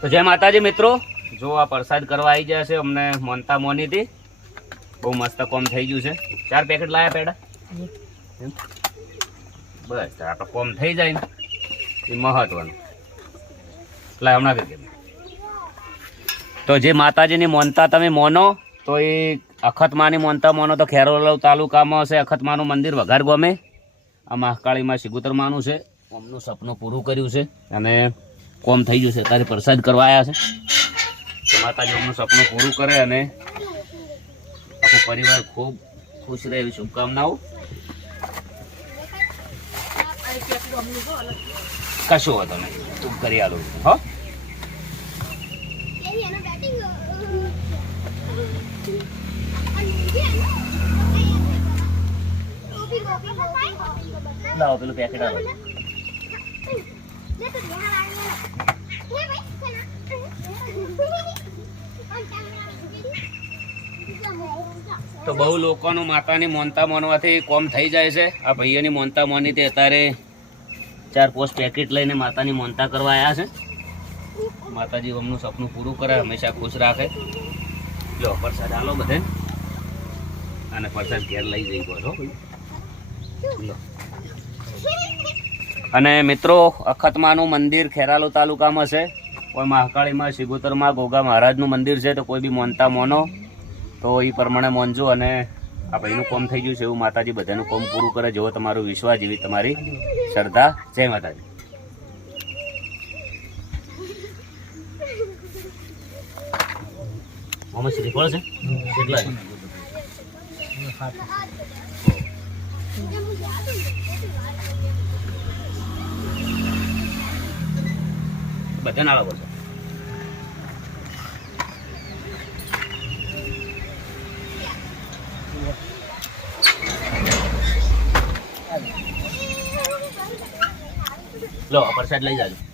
તો જય માતાજી મિત્રો. જો આ પ્રસાદ કરવા આવી ગયા છે અમને મોનતા મોનીથી. બહુ મસ્ત કોમ થઈ ગયું છે. ચાર પેકેટ લાયા પેડા? બસ આપણે કોમ થઈ જાય ને. એ મહત્વનું. લાય હમણાં દે તો જે માતાજીની મોનતા તમે મોનો, તો એ અખતમાની મોનતા મોનો તો ખેરોલવ તાલુકામાં હશે અખતમાનું મંદિર વઘાર ગમે. આ મહાકાળીમાં સિગુતરમાનું છે. અમનું સપનું પૂરું કર્યું છે. અને કોમ થઈ ગયું છે, તારે પ્રસાદ કરવા આવ્યા છે? માતાજી અમનું સપનું પૂરું કરે અને આખો પરિવાર ખૂબ ખુશ રહે એવી શુભકામનાઓ. કશો વાંધો નહીં. તું કરી આલો. હો? લાવો પેલું પેકેટ આલો. તો બહુ લોકોનું માતાની મોનતા મોનવાથી કોમ થઈ જાય છે. આ ભાઈઓની મોનતા મોની તે અત્યારે ચાર પોસ્ટ પેકેટ લઈને માતાની મોનતા કરવા આવ્યા છે. માતાજી અમનું સપનું પૂરું કરે, હંમેશા ખુશ રાખે. જો પ્રસાદ હાલો બધે. અને પ્રસાદ ઘેર લઈ જઈ ગયો છો અને મિત્રો, અખતમાનું મંદિર ખેરાલુ તાલુકામાં છે. કોઈ મહાકાળીમાં શિગોતરમાં ગોગા મહારાજનું મંદિર છે, તો કોઈ બી મોનતા મોનો તો એ પ્રમાણે મોનજો અને આ ભાઈનું કોમ થઈ ગયું છે એવું માતાજી બધાનું કોમ પૂરું કરે જેવો તમારો વિશ્વાસ જેવી તમારી શ્રદ્ધા. જય માતાજી. શ્રીફળ છે? કેટલા બધા નાળા પડશે લો પ્રસાદ લઈ જાજો.